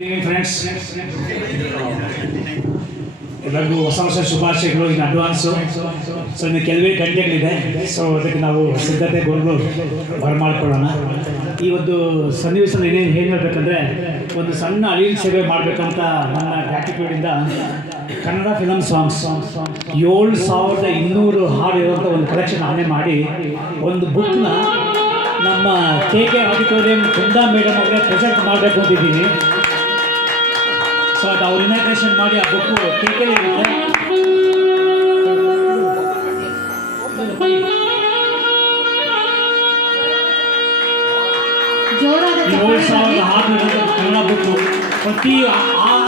Friends, ಎಲ್ಲರಿಗೂ ಹೊಸ ಹೊಸ ಶುಭಾಶಯಗಳು ಇನ್ ಅಡ್ವಾನ್ಸು. ಸೊ ಇನ್ನು ಕೆಲವೇ ಗಂಟೆಗಳಿದೆ. ಸೊ ಅದಕ್ಕೆ ನಾವು ಸಿದ್ಧತೆಗೊಂಡು ಬರಮಾಡ್ಕೊಳ್ಳೋಣ. ಈ ಒಂದು ಸನ್ನಿವೇಶದಲ್ಲಿ ಏನು ಹೇಳಬೇಕಂದ್ರೆ, ಒಂದು ಸಣ್ಣ ಅಳಿಲು ಸೇವೆ ಮಾಡಬೇಕಂತ ನನ್ನ ಗ್ರ್ಯಾಟಿಟ್ಯೂಡಿಂದ ಕನ್ನಡ ಫಿಲಮ್ ಸಾಂಗ್ಸ್ 7,200 ಹಾಡು ಇರುವಂಥ ಒಂದು ಕಲೆಕ್ಷನ್ ಆನೆ ಮಾಡಿ ಒಂದು ಬುಕ್ನ ನಮ್ಮ KK ಆಡಿಟೋರಿಯಂ ಕುಂದಾ ಮೇಡಮ್ ಅವರೇ ಪ್ರೆಸೆಂಟ್ ಮಾಡಬೇಕು ಅಂತಿದ್ದೀನಿ. ಸೊ ಅದು ಅವ್ರು ಇನಾಗ್ರೇಷನ್ ಮಾಡಿ ಆ ಬುಕ್ಕು KK ಇರುತ್ತೆ. 7,000 ಹಾಡು ಇರೋಂಥ ಕನ್ನಡ ಬುಕ್ಕು. ಪ್ರತಿ ಆ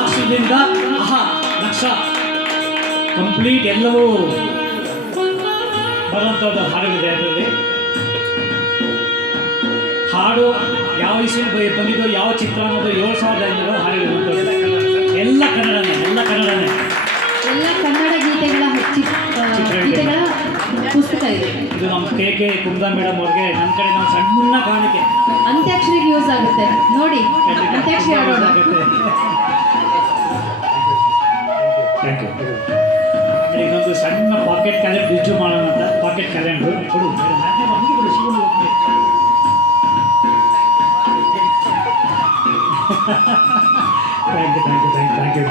ಅಕ್ಷರದಿಂದ ಲಕ್ಷ ಕಂಪ್ಲೀಟ್ ಎಲ್ಲವೂ ಬರುವಂಥದ್ದು ಹಾಡುಗಳಿದೆ. ಅದರಲ್ಲಿ ಹಾಡು ಯಾವ ಇಸ್ವಿಯಲ್ಲಿ ಬಂದಿದ್ದು, ಯಾವ ಚಿತ್ರ ಅನ್ನೋದು 7,500 ಹಾಡುಗಳು ಎಲ್ಲ ಕನ್ನಡನೇ. ಎಲ್ಲ ಕನ್ನಡ ಗೀತೆಗಳ ಗೀತೆಗಳ ಪುಸ್ತಕ ಇದೆ. ಇದು ನಮ್ಮ KK ಕುಂದಾ ಮೇಡಮ್ ಅವ್ರಿಗೆ ನನ್ನ ಕಡೆ ನಾವು ಸಣ್ಣ ಕಾಣಿಕೆ ಅಂತ್ಯಾಕ್ಷರಿಗೆ ಯೂಸ್ ಆಗುತ್ತೆ ನೋಡಿ. ಅಂತ್ಯಾಕ್ಷರಿ ಆಡೋಣ. Thank you. ಇನ್ನೊಂದು ಸಣ್ಣ ಪಾಕೆಟ್ ಕ್ಯಾಲೆಂಡರ್ ರಿಜ್ಯೂ ಮಾಡೋಣ ಅಂತ. ಪಾಕೆಟ್ ಕ್ಯಾಲೆಂಡರ್ ಕೊಡು. ಥ್ಯಾಂಕ್ ಯು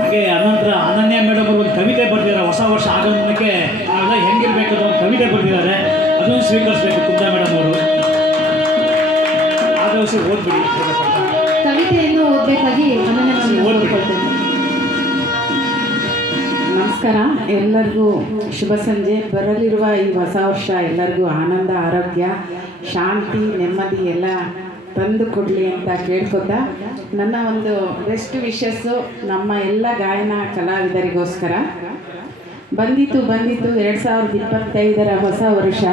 ಹಾಗೆ ಅನಂತರ ಅನನ್ಯ ಮೇಡಮ್ ಅವರು ಒಂದು ಕವಿತೆ ಬರೆದಿದ್ದಾರೆ. ಹೊಸ ವರ್ಷ ಆಗೋದಕ್ಕೆ ನಾವೆಲ್ಲ ಹೆಂಗಿರ್ಬೇಕು ಅಂತ ಒಂದು ಕವಿತೆ ಬರೆದಿದ್ದಾರೆ. ಅದನ್ನು ಸ್ವೀಕರಿಸಬೇಕು ಕುಂದಾ ಮೇಡಮ್ ಅವರು. ಆ ದಿವಸ ಓದ್ಬಿಡಿ. ಕವಿತೆಯನ್ನು ಓದಬೇಕಾಗಿ ಓದ್ಕೊಳ್ತೇನೆ. ನಮಸ್ಕಾರ, ಎಲ್ಲರಿಗೂ ಶುಭ ಸಂಜೆ. ಬರಲಿರುವ ಈ ಹೊಸ ವರ್ಷ ಎಲ್ಲರಿಗೂ ಆನಂದ, ಆರೋಗ್ಯ, ಶಾಂತಿ, ನೆಮ್ಮದಿ ಎಲ್ಲ ತಂದು ಕೊಡಲಿ ಅಂತ ಕೇಳ್ಕೊತಾ, ನನ್ನ ಒಂದು ಬೆಸ್ಟ್ ವಿಶಸ್ಸು ನಮ್ಮ ಎಲ್ಲ ಗಾಯನ ಕಲಾವಿದರಿಗೋಸ್ಕರ. ಬಂದಿತು 2025 ಹೊಸ ವರ್ಷ.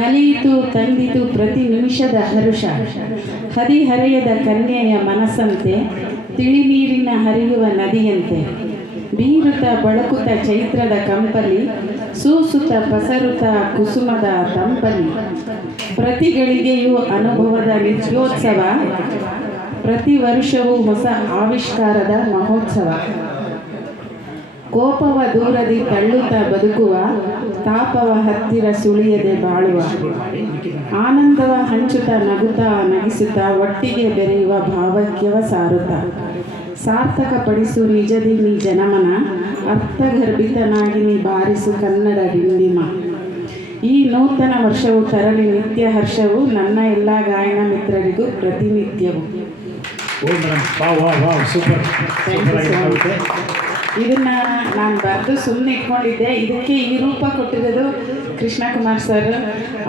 ನಲಿಯಿತು ತಂದಿತು ಪ್ರತಿ ನಿಮಿಷದ ಹರುಷ. ಹದಿಹರೆಯದ ಕನ್ಯೆಯ ಮನಸ್ಸಂತೆ, ತಿಳಿ ನೀರಿನ ಹರಿಯುವ ನದಿಯಂತೆ, ಬೀರುತ್ತ ಬಳಕುತ್ತ ಚೈತ್ರದ ಕಂಪಲಿ, ಸೂಸುತ್ತ ಪಸರುತ್ತ ಕುಸುಮದ ತಂಪಲಿ. ಪ್ರತಿ ಗಳಿಗೆಯೂ ಅನುಭವದ ನಿತ್ಯೋತ್ಸವ, ಪ್ರತಿ ವರ್ಷವೂ ಹೊಸ ಆವಿಷ್ಕಾರದ ಮಹೋತ್ಸವ. ಕೋಪವ ದೂರದಿ ತಳ್ಳುತ್ತ ಬದುಕುವ, ತಾಪವ ಹತ್ತಿರ ಸುಳಿಯದೆ ಬಾಳುವ. ಆನಂದವ ಹಂಚುತ್ತ ನಗುತ್ತಾ ನಗಿಸುತ್ತಾ, ಒಟ್ಟಿಗೆ ಬೆರೆಯುವ ಭಾವಕ್ಯವ ಸಾರುತ್ತ. ಸಾರ್ಥಕ ಪಡಿಸು ನಿಜದಿ ನೀ ಜನಮನ, ಅರ್ಥಗರ್ಭಿತನಾಗಿ ನೀ ಬಾರಿಸು ಕನ್ನಡ ಡಿಂಡಿಮ. ಈ ನೂತನ ವರ್ಷವು ತರಲಿ ನಿತ್ಯ ಹರ್ಷವು, ನನ್ನ ಎಲ್ಲ ಗಾಯನ ಮಿತ್ರರಿಗೂ ಪ್ರತಿನಿತ್ಯವು. ಇದನ್ನು ನಾನು ಬರೆದು ಸುಮ್ಮನೆ ಇಟ್ಕೊಂಡಿದ್ದೆ. ಇದಕ್ಕೆ ಈ ರೂಪ ಕೊಟ್ಟಿರೋದು ಕೃಷ್ಣಕುಮಾರ್ ಸರ್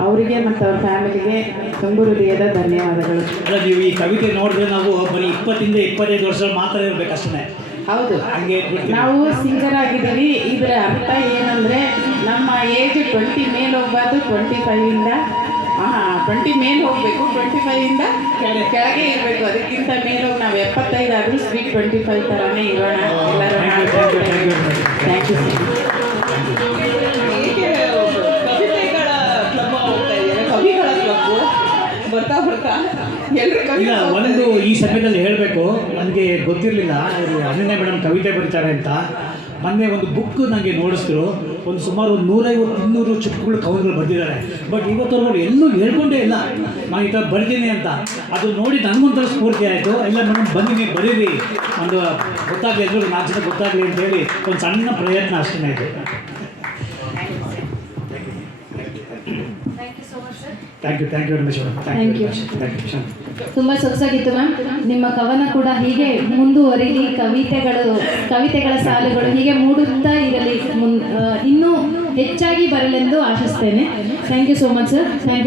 ಅವರಿಗೆ ಮತ್ತು ಅವ್ರ ಫ್ಯಾಮಿಲಿಗೆ ತುಂಬ ಹೃದಯದ ಧನ್ಯವಾದಗಳು. ನೀವು ಈ ಕವಿತೆ ನೋಡಿದ್ರೆ ನಾವು ಬರೀ 20-25 ವರ್ಷ ಮಾತ್ರ ಇರಬೇಕಷ್ಟೇ. ಹೌದು, ನಾವು ಸಿಂಗರ್ ಆಗಿದ್ದೀವಿ. ಇದರ ಅರ್ಥ ಏನಂದರೆ, ನಮ್ಮ ಏಜ್ 20 ಮೇಲೆ ಹೋಗ್ಬಾರ್ದು, 25ಇಂದ 20 ಮೇಲೆ ಹೋಗಬೇಕು, 25ಇಂದ ಕೆಳಗೆ ಇರಬೇಕು. ಅದಕ್ಕಿಂತ ಮೇಲೆ ಹೋಗಿ ನಾವು 75 ಆದರೂ ಸ್ವೀಟ್ 25 ಥರನೇ ಇರೋಣ ಎಲ್ಲರೂ. Thank you sir. ಇಲ್ಲ, ಒಂದು ಈ ಸಮಯದಲ್ಲಿ ಹೇಳಬೇಕು, ನನಗೆ ಗೊತ್ತಿರಲಿಲ್ಲ ಅವರು ಅನನ್ಯ ಮೇಡಮ್ ಕವಿತೆ ಬರೀತಾರೆ ಅಂತ. ಮೊನ್ನೆ ಒಂದು ಬುಕ್ ನನಗೆ ನೋಡಿಸಿದ್ರು. ಒಂದು ಸುಮಾರು 150-200 ಚುಕ್ಕುಗಳು ಕವನಗಳು ಬರೆದಿದ್ದಾರೆ. ಬಟ್ ಇವತ್ತವರೆಗೂ ಎಲ್ಲೂ ಹೇಳ್ಕೊಂಡೇ ಇಲ್ಲ ನಾನು ಈ ಥರ ಬರ್ತೀನಿ ಅಂತ. ಅದು ನೋಡಿ ನನಗೊಂಥರ ಸ್ಫೂರ್ತಿ ಆಯಿತು. ಇಲ್ಲ ಮೇಡಮ್ ಬನ್ನಿ, ನೀವು ಬರೀರಿ, ಒಂದು ಗೊತ್ತಾಗಲಿ, ಎಲ್ಲರಿಗೂ 4 ಜನ ಗೊತ್ತಾಗಲಿ ಅಂತೇಳಿ ಒಂದು ಸಣ್ಣ ಪ್ರಯತ್ನ ಅಷ್ಟೇ ಇದೆ. Thank you very much. Thank you. ತುಂಬ ಸೊಗಸಾಗಿತ್ತು ಮ್ಯಾಮ್. ನಿಮ್ಮ ಕವನ ಕೂಡ ಹೀಗೆ ಮುಂದುವರಿಲಿ, ಕವಿತೆಗಳ ಸಾಲುಗಳು ಹೀಗೆ ಮೂಡುತ್ತಾ ಇರಲಿ, ಇನ್ನೂ ಹೆಚ್ಚಾಗಿ ಬರಲೆಂದು ಆಶಿಸ್ತೇನೆ. Thank you so much sir. Thank you.